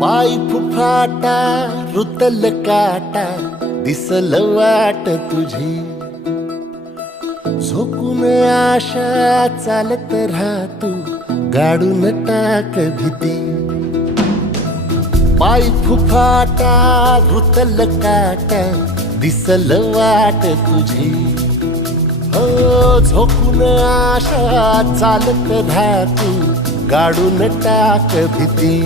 पाय फुफाटा रुतल काटा दिसल वाट तुझी झोकून आशा चालत राहतू गाडून टाक भीती पाय फुफाटा रुतल काटा दिसल वाट तुझी हो झोकून आशा चालत राहतू गाडून टाक भीती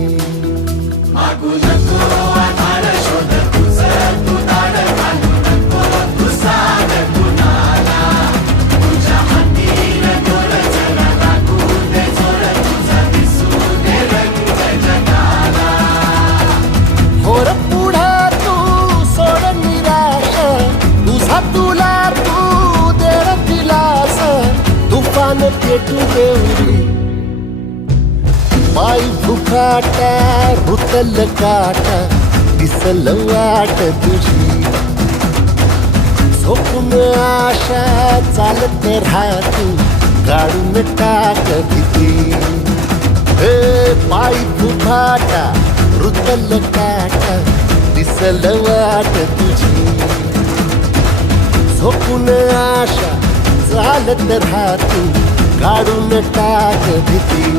मागू नको आधार शोध तुझं तू दाड घालू नको तू साध कुणाला तुझ्या हातीन दोर जरा लागू दे जोर तुझा दिसू दे रंग जगाला होर पुढा तू सोड निराश तुझा तुला तू देर दिलास तुफान पेटू देवरी पाय फुफाटा रुतल काटा दिसल वाट तुझी झोपून आशा चालत राहतू गाडून टाक भीती हे पाय फुफाटा रुतल काटा दिसल वाट तुझी झोपून आशा चालत राहतू गाडून टाक भीती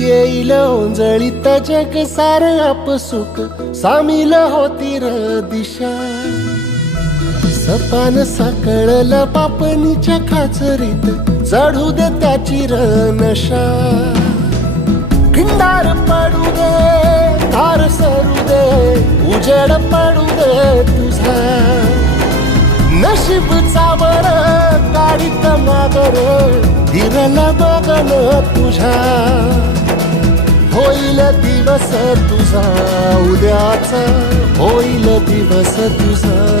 येईल ओंजळीत जग सार आपसुक सामील होती र दिशा सपान साकळल पापणीच्या खाचरीत चढू दे त्याची र नशा खिंडार पडू दे धार सरू दे उजेड पडू दे तुझा नशीब चावर गाडीत मागर फिरला बघन तुझ्या होईल दिवस तुझा उद्याचा होईल दिवस तुझा